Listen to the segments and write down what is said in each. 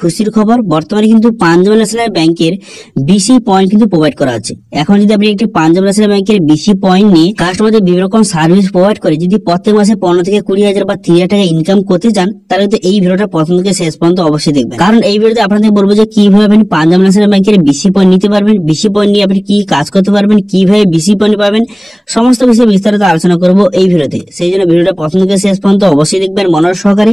খুশির খবর, বর্তমানে কিন্তু পাঞ্জাব ন্যাশনাল ব্যাংকের বিসি পয়েন্ট কিন্তু প্রোভাইড করা আছে। এখন যদি আপনি একটি পাঞ্জাব ন্যাশনাল ব্যাংকের বিসি পয়েন্ট নিয়ে কাস্টমারদের বিভিন্ন রকম সার্ভিস প্রোভাইড করে যদি প্রত্যেক মাসে 15 থেকে 20,000 বা 30,000 টাকা ইনকাম করতে চান, তাহলে তো এই ভিডিওটা প্রথম থেকে শেষ পর্যন্ত অবশ্যই দেখবেন। কারণ এই ভিডিওতে আপনাদের বলবো যে কিভাবে আপনি পাঞ্জাব ন্যাশনাল ব্যাংকের বিসি পয়েন্ট নিতে পারবেন, বিসি পয়েন্ট নিয়ে আপনি কি কাজ করতে পারবেন, কিভাবে বিসি পয়েন্ট পাবেন, সমস্ত বিষয়ে বিস্তারিত আলোচনা করবো এই ভিডিওতে। সেই জন্য ভিডিওটা প্রথম থেকে শেষ পর্যন্ত অবশ্যই দেখবেন মনোযোগ সহকারে।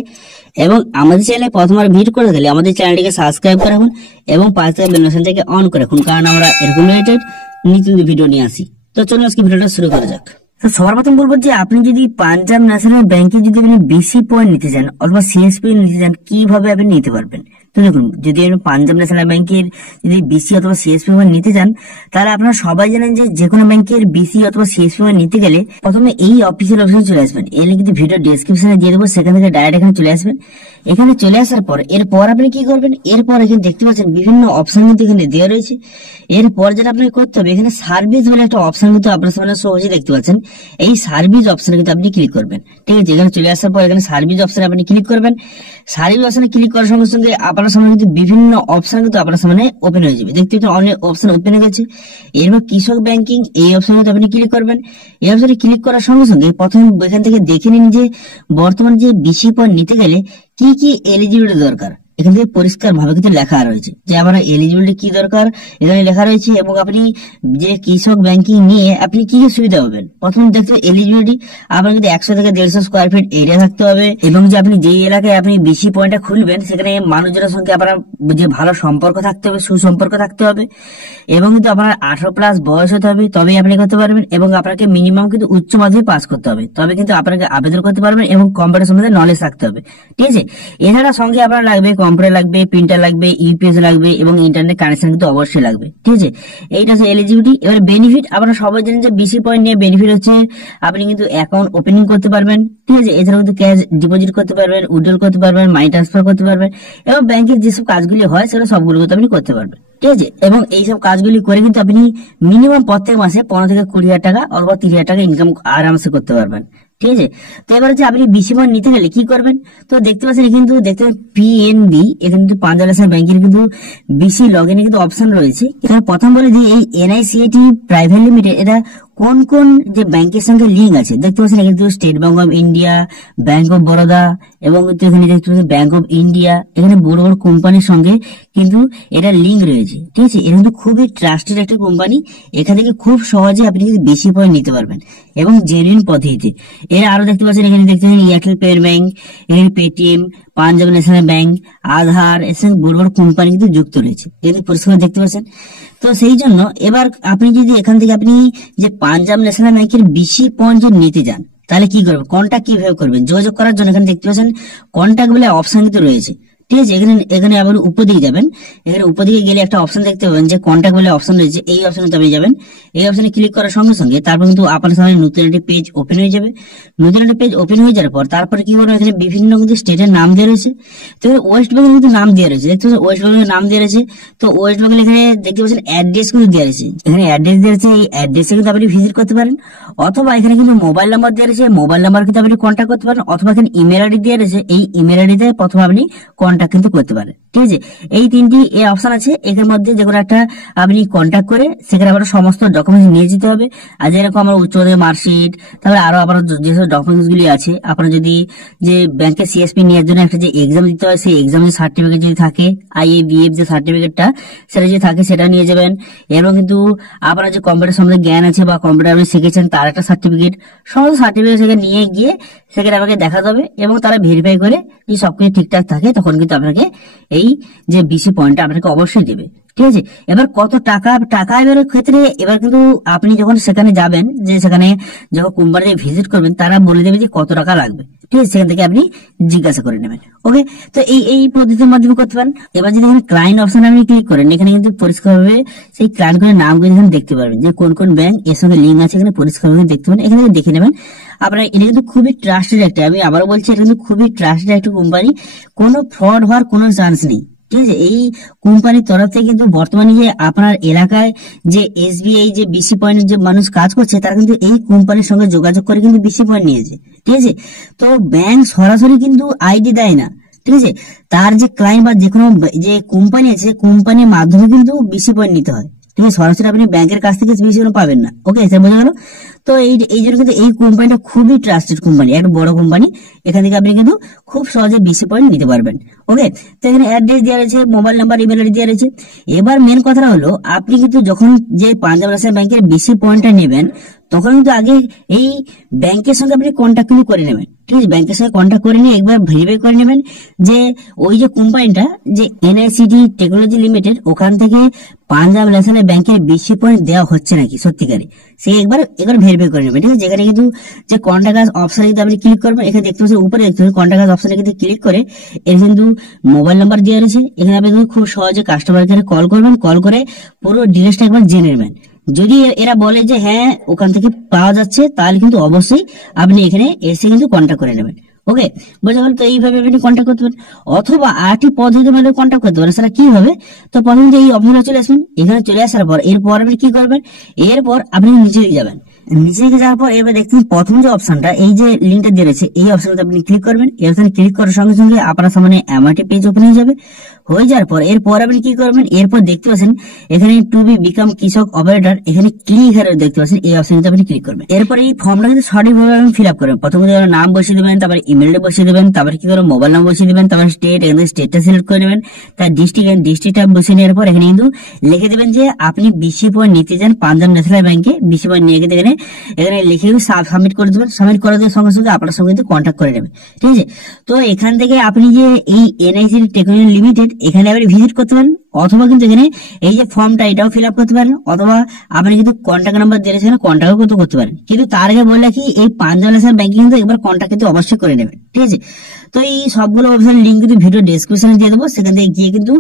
এবং আমাদের চ্যানেলে প্রথমবার ভিজিট করে থাকলে আমাদের চ্যানেলটিকে সাবস্ক্রাইব করে রাখুন এবং পাশে থাকা বেল আইকনটাকে অন করে রাখুন, কারণ আমরা এরকম রিলেটেড নিত্য ভিডিও নিয়ে আসি। তো চলুন আজকে ভিডিওটা শুরু করা যাক। তো সবার প্রথম বলবো যে আপনি যদি পাঞ্জাব ন্যাশনাল ব্যাংকে যদি আপনি বিসি পয়েন্ট নিতে চান অথবা সিএসপি নিতে চান, কিভাবে আপনি নিতে পারবেন। তো দেখুন, যদি আপনি পাঞ্জাব ন্যাশনাল ব্যাংকের যদি বিসি অথবা সিএসপি নিতে চান, তাহলে আপনারা সবাই জানেন যে যেকোনো ব্যাংকের বিসি অথবা সিএসপি নিতে গেলে প্রথমে এই অফিসিয়াল অপশনে চলে আসবেন। এর লিঙ্ক কিন্তু ভিডিও ডেসক্রিপশনে দিয়ে দেবো, সেখান থেকে ডাইরেক্ট এখানে চলে আসবেন। এখানে চলে আসার পর এরপর আপনি কি করবেন, এরপর এখানে দেখতে পাচ্ছেন বিভিন্ন অপশন কিন্তু এখানে দেওয়া রয়েছে। এরপর যেটা আপনাকে করতে হবে, এখানে সার্ভিস বলে একটা অপশন কিন্তু আপনার সামনে সহজে দেখতে পাচ্ছেন। এই সার্ভিস অপশনে কিন্তু আপনি ক্লিক করবেন। ঠিক আছে, এখানে চলে আসার পর এখানে সার্ভিস অপশনে আপনি ক্লিক করবেন। সার্ভিস অপশনে ক্লিক করার সঙ্গে সঙ্গে আপনার সামনে কিন্তু বিভিন্ন অপশন কিন্তু আপনার সামনে ওপেন হয়ে যাবে। দেখতে পাচ্ছেন অনেক অপশন ওপেন হয়ে গেছে। এরপর কৃষক ব্যাংকিং এই অপশনে আপনি ক্লিক করবেন। এই অপশনে ক্লিক করার সঙ্গে সঙ্গে প্রথমে এখান থেকে দেখে নিন যে বর্তমানে যে বিসি পয়েন্ট নিতে গেলে কি কি এলিজিবিলিটি দরকার। এখান থেকে পরিষ্কার ভাবে কিন্তু লেখা রয়েছে যে আপনার এলিজিবিলিটি কি দরকার, এখানে লেখা রয়েছে। এবং আপনি যে কৃষক ব্যাংকিং নিয়ে আপনি কি কি সুবিধা পাবেন। প্রথমে দেখতে হবে এলিজিবিলিটি, আপনার কিন্তু 100 থেকে 150 স্কোয়ার ফিট এরিয়া থাকতে হবে এবং যে আপনি যেই এলাকায় আপনি বিসি পয়েন্টটা খুলবেন সেখানে মানুষজনের সঙ্গে আপনার যে ভালো সম্পর্ক থাকতে হবে, সুসম্পর্ক থাকতে হবে এবং কিন্তু আপনার 18+ বয়স হতে হবে, তবেই আপনি করতে পারবেন। এবং আপনাকে মিনিমাম কিন্তু উচ্চ মাধ্যমিক পাস করতে হবে, তবে কিন্তু আপনাকে আবেদন করতে পারবেন এবং কম্পিউটার সম্বন্ধে নলেজ থাকতে হবে। ঠিক আছে, এছাড়া সঙ্গে আপনার লাগবে কম্পিউটার লাগবে, প্রিন্টার লাগবে, ইউপিএস লাগবে এবং ইন্টারনেট কানেকশন কিন্তু অবশ্যই লাগবে। ঠিক আছে, এইটা হচ্ছে এলিজিবিলিটি। এবার বেনিফিট, আপনারা সবাই জানেন যে বিসি পয়েন্ট নিয়ে বেনিফিট হচ্ছে আপনি কিন্তু অ্যাকাউন্ট ওপেনিং করতে পারবেন। ঠিক আছে, এছাড়া কিন্তু ক্যাশ ডিপোজিট করতে পারবেন, উইথড্রল করতে পারবেন, মানি ট্রান্সফার করতে পারবেন এবং ব্যাংকের যেসব কাজগুলি হয় সেগুলো সবগুলো কিন্তু আপনি করতে পারবেন। ঠিক আছে, এবং এইসব কাজগুলি করে কিন্তু আপনি মিনিমাম প্রত্যেক মাসে 15 থেকে 20,000 টাকা অথবা 30,000 টাকা ইনকাম আরামসে করতে পারবেন। ঠিক আছে, তো এবার হচ্ছে আপনি বিসি পয়েন্ট নিতে গেলে কি করবেন। তো দেখতে পাচ্ছেন কিন্তু দেখতে পাচ্ছেন পিএনবি, এখানে কিন্তু পাঞ্জাব ন্যাশনাল ব্যাংকের কিন্তু বিসি লগ ইনে কিন্তু অপশন রয়েছে। এখানে প্রথম বলে যে এই এনআইসিআইটি প্রাইভেট লিমিটেড এটা কোন কোন যে ব্যাংকের সঙ্গে লিঙ্ক আছে। দেখতে পাচ্ছেন এখানে কিন্তু state bank of India, bank of Baroda এবং এখানে দেখতে পাচ্ছেন ব্যাংক অফ ইন্ডিয়া, এখানে বড় বড় কোম্পানির সঙ্গে কিন্তু এটা লিঙ্ক রয়েছে। ঠিক আছে, এটা কিন্তু খুবই ট্রাস্টেড একটা কোম্পানি। এখান থেকে খুব সহজে আপনি কিন্তু বেশি পয়েন্ট নিতে পারবেন এবং জেনুইন পদ্ধতিতে। এরা আরো দেখতে পাচ্ছেন এখানে দেখতে পাচ্ছেন এয়ারটেল পেমেন্ট ব্যাংক, এখানে পেটিএম, পাঞ্জাব ন্যাশনাল ব্যাংক, আধার, এর সঙ্গে বড় বড় কোম্পানি কিন্তু যুক্ত রয়েছে। এখানে পরিষ্কার দেখতে পাচ্ছেন। তো সেই জন্য এবার আপনি যদি এখান থেকে আপনি যে পাঞ্জাব ন্যাশনাল ব্যাংকের বিসি পয়েন্ট নিতে যান, তাহলে কি করবেন, কন্ট্যাক্ট কিভাবে করবেন। যোগাযোগ করার জন্য এখানে দেখতে পাচ্ছেন কন্ট্যাক্ট বলে অপশন কিন্তু রয়েছে। ঠিক আছে, এখানে আবার উপর দিকে যাবেন। এখানে উপর দিকে গেলে একটা অপশন দেখতে পাবেন যে কন্ট্যাক্ট বলে অপশন রয়েছে। এই অপশনে আপনি যাবেন। এই অপশনে ক্লিক করার সঙ্গে সঙ্গে তারপর কিন্তু আপনার সামনে নতুন একটা পেজ ওপেন হয়ে যাবে। নতুন একটা পেজ ওপেন হয়ে যাওয়ার পর তারপরে কি করবেন, এখানে বিভিন্ন কিন্তু স্টেটের নাম দেওয়া রয়েছে। তো ওয়েস্ট বেঙ্গল কিন্তু নাম দেওয়া রয়েছে, দেখতে পাচ্ছেন ওয়েস্ট বেঙ্গলের নাম দেওয়া রয়েছে। তো ওয়েস্ট বেঙ্গল এখানে দেখতে পাচ্ছেন অ্যাড্রেস কিন্তু দেওয়া রয়েছে। এখানে অ্যাড্রেস দেওয়া রয়েছে, এই অ্যাড্রেসে কিন্তু আপনি ভিজিট করতে পারেন। অথবা এখানে কিন্তু মোবাইল নাম্বার দেওয়া রয়েছে, মোবাইল নাম্বার কিন্তু আপনি কন্ট্যাক্ট করতে পারেন। অথবা এখানে ইমেল আইডি দেওয়া রয়েছে, এই ইমেল আইডিতে প্রথমে আপনি কন্ট্যাক্ট কিন্তু করতে পারেন। ঠিক আছে, এই তিনটি অপশন আছে, এর মধ্যে যে কোনো একটা আপনি কন্ট্যাক্ট করে সেখানে আপনার সমস্ত ডকুমেন্টস নিয়ে যেতে হবে। আর যেরকম আমার উচ্চ মাধ্যমিক মার্কশিট, তারপরে আরো আপনার যেসব ডকুমেন্টস গুলি আছে, আপনার যদি যে ব্যাংকের সিএসপি নেওয়ার জন্য একটা যে এক্সাম দিতে হয় সেই এক্সামের সার্টিফিকেট যদি থাকে, আইএবিএফ যে সার্টিফিকেটটা সেটা যদি থাকে সেটা নিয়ে যাবেন। এবং কিন্তু আপনার যে কম্পিউটার সম্বন্ধে জ্ঞান আছে বা কম্পিউটার আপনি শিখেছেন তার একটা সার্টিফিকেট, সমস্ত সার্টিফিকেট সেখানে নিয়ে গিয়ে সেখানে আপনাকে দেখাতে হবে এবং তারা ভেরিফাই করে যে সবকিছু ঠিকঠাক থাকে তখন কিন্তু আপনাকে এই যে বিসি পয়েন্টটা আপনাকে অবশ্যই দেবে। ঠিক আছে, এবার কত টাকা এবার ক্ষেত্রে এবার কিন্তু আপনি যখন সেখানে যাবেন, যে সেখানে যখন কোম্পানিতে ভিজিট করবেন তারা বলে দেবে যে কত টাকা লাগবে। ঠিক আছে, সেখান থেকে আপনি জিজ্ঞাসা করে নেবেন। ওকে, তো এই পদ্ধতির মাধ্যমে করতে পারেন। এবার যদি এখানে ক্লায়েন্ট অপশনে আপনি ক্লিক করেন, এখানে কিন্তু পরিষ্কারভাবে সেই ক্লায়েন্টের নামগুলো এখানে দেখতে পারবেন যে কোন কোন ব্যাংক এর সঙ্গে লিঙ্ক আছে, এখানে পরিষ্কারভাবে দেখতে পাবেন। এখানে দেখে নেবেন আপনারা। এটা কিন্তু খুবই ট্রাস্টেড একটা, আমি আবারও বলছি এটা কিন্তু খুবই ট্রাস্টেড একটা কোম্পানি, কোনো ফ্রড হওয়ার কোনো চান্স নেই। ঠিক আছে, এই কোম্পানির তরফ থেকে কিন্তু বর্তমানে যে আপনার এলাকায় যে এসবিআই যে বিসি পয়েন্টের যে মানুষ কাজ করছে তারা কিন্তু এই কোম্পানির সঙ্গে যোগাযোগ করে কিন্তু বিসি পয়েন্ট নিয়েছে। ঠিক আছে, তো ব্যাংক সরাসরি কিন্তু আইডি দেয় না। ঠিক আছে। তার যে ক্লায়েন্ট বা যে কোনো যে কোম্পানি আছে কোম্পানির মাধ্যমে কিন্তু বিসি পয়েন্ট নিতে হয়, ঠিক আছে। সরাসরি আপনি ব্যাংকের কাছ থেকে বিসি পয়েন্ট পাবেন না। ওকে, স্যার বোঝা গেল? তো এই জন্য কিন্তু এই কোম্পানিটা খুবই ট্রাস্টেড কোম্পানি, একটা বড় কোম্পানি। এখান থেকে আপনি কিন্তু খুব সহজে বিসি পয়েন্ট নিতে পারবেন। ওকে, তো এখানে অ্যাড্রেস দেওয়া রয়েছে, মোবাইল নাম্বার, ইমেল আইডি দেওয়া রয়েছে। এবার মেন কথা হলো, আপনি কিন্তু যখন যে পাঞ্জাব ন্যাশনাল ব্যাংকের বিসি পয়েন্টটা নেবেন তখন কিন্তু আগে এই ব্যাংকের সঙ্গে আপনি কন্ট্যাক্ট কিন্তু করে নেবেন, ঠিক আছে। ব্যাংকের সঙ্গে কন্ট্যাক্ট করে নিয়ে একবার ভেরিফাই করে নেবেন যে ওই যে কোম্পানিটা যে এনআইসিটি টেকনোলজি লিমিটেড, ওখান থেকে পাঞ্জাব ন্যাশনাল ব্যাংকের বিসি পয়েন্ট দেওয়া হচ্ছে নাকি সত্যিকারে, সে একবার ভেরিফাই করে নেবেন, ঠিক আছে। যেখানে কিন্তু যে কন্ট্যাক্ট আস অপশনে কিন্তু আপনি ক্লিক করবেন, এখানে দেখতে পাচ্ছেন উপরে দেখতে পাচ্ছেন কন্ট্যাক্ট আস অপশনে কিন্তু ক্লিক করে এর কিন্তু মোবাইল নাম্বার দেওয়া রয়েছে। এখানে আপনি কিন্তু খুব সহজে কাস্টমার কেয়ারে কল করবেন, কল করে পুরো ডিটেলসটা একবার জেনে নেবেন। যদি এরা বলে যে হ্যাঁ ওখান থেকে পাওয়া যাচ্ছে, তাহলে কিন্তু অবশ্যই আপনি এখানে এসে কিন্তু কন্ট্যাক্ট করে নেবেন। ওকে, বোঝা গেল? তো এইভাবে আপনি কন্ট্যাক্ট করতে পারেন, অথবা আরেকটি পদ্ধতি মানে কন্ট্যাক্ট করতে পারেন। সেটা কি হবে? তো প্রথমে যে এই অপশনে চলে আসবেন, এখানে চলে আসার পর এরপর আপনি কি করবেন, এরপর আপনি নিচে দিকে যাবেন। নিচে দিকে যাওয়ার পর এবার দেখছেন প্রথম যে অপশনটা, এই যে লিঙ্কটা দিয়ে রয়েছে, এই অপশনটা আপনি ক্লিক করবেন। এই অপশনে ক্লিক করার সঙ্গে সঙ্গে আপনার সামনে এমআরটি পেজ ওপেন হয়ে যাবে। হয়ে যাওয়ার পর এরপর আপনি কি করবেন, এরপর দেখতে পাচ্ছেন এখানে টু বি বিকাম কৃষক অপারেটর, এখানে ক্লিক হিয়ার দেখতে পাচ্ছেন, এই অপশনটা আপনি ক্লিক করবেন। এরপর এই ফর্মটা কিন্তু সঠিকভাবে আপনি ফিল আপ করবেন। প্রথমে নাম বসিয়ে দেবেন, তারপর ইমেলটা বসিয়ে দেবেন, তারপর কি করবেন মোবাইল নাম্বার বসিয়ে দেবেন, তারপর স্টেট, এখানে স্টেটটা সিলেক্ট করে নেবেন, তার ডিস্ট্রিক্টটা বসিয়ে নেওয়ার পর এখানে কিন্তু লিখে দেবেন যে আপনি বিসি পয়েন্ট নিতে চান পাঞ্জাব ন্যাশনাল ব্যাংকে। বিসি পয়েন্ট নিয়ে এখানে এখানে লিখে সাবমিট করে দেবেন। সাবমিট করে দেওয়ার সঙ্গে সঙ্গে আপনার সঙ্গে কিন্তু কন্ট্যাক্ট করে নেবেন, ঠিক আছে। তো এখান থেকে আপনি যে এই এনআইসি টেকনোলজি লিমিটেড এখানে আপনি ভিজিট করতে পারেন, অথবা কিন্তু এখানে এই যে ফর্মটা এটাও ফিল আপ করতে পারেন, অথবা আপনি কিন্তু কন্ট্যাক্ট নাম্বার দিয়ে সেখানে কন্ট্যাক্টও করতে পারেন। কিন্তু তার আগে বললে কি এই পাঞ্জাব ন্যাশনাল ব্যাংকে কিন্তু একবার কন্ট্যাক্ট কিন্তু অবশ্যই করে নেবেন, ঠিক আছে। তো এই সবগুলো অপশন লিঙ্ক কিন্তু ভিডিও ডেসক্রিপশনে দিয়ে দেবো, সেখান থেকে গিয়ে কিন্তু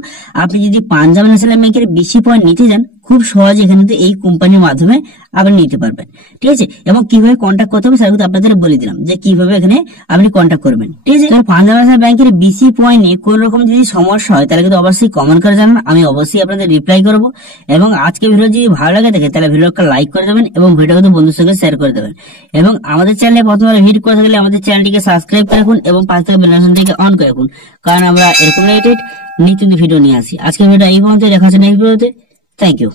আপনি যদি পাঞ্জাব ন্যাশনাল ব্যাংকের বিসি পয়েন্ট নিতে চান খুব সহজে এখানে কিন্তু এই কোম্পানির মাধ্যমে আপনি নিতে পারবেন, ঠিক আছে। এবং কিভাবে কন্ট্যাক্ট করতে হবে সেটা কিন্তু আপনাদের বলে দিলাম যে কিভাবে এখানে আপনি কন্ট্যাক্ট করবেন, ঠিক আছে। পাঞ্জাব ন্যাশনাল ব্যাংকের বিসি পয়েন্ট নিয়ে কোন রকম যদি সমস্যা হয় তাহলে কিন্তু অবশ্যই কমেন্ট করে জানান, আমি অবশ্যই আপনাদের রিপ্লাই করবো। এবং আজকে ভিডিও যদি ভালো লাগে থাকে তাহলে ভিডিওটা লাইক করে দেবেন এবং ভিডিও কিন্তু বন্ধুর সঙ্গে শেয়ার করে দেবেন। এবং আমাদের চ্যানেলে প্রথমবার ভিজিট করে থাকলে আমাদের চ্যানেলটিকে সাবস্ক্রাইব করে রাখুন এবং পাশে থাকা বেল আইকনটিকে অন করে রাখুন, কারণ আমরা এরকম রিলেটেড নিত্য ভিডিও নিয়ে আসি। আজকে ভিডিওটা এই পর্যন্ত, দেখা হচ্ছে নেক্সট ভিডিওতে। Thank you.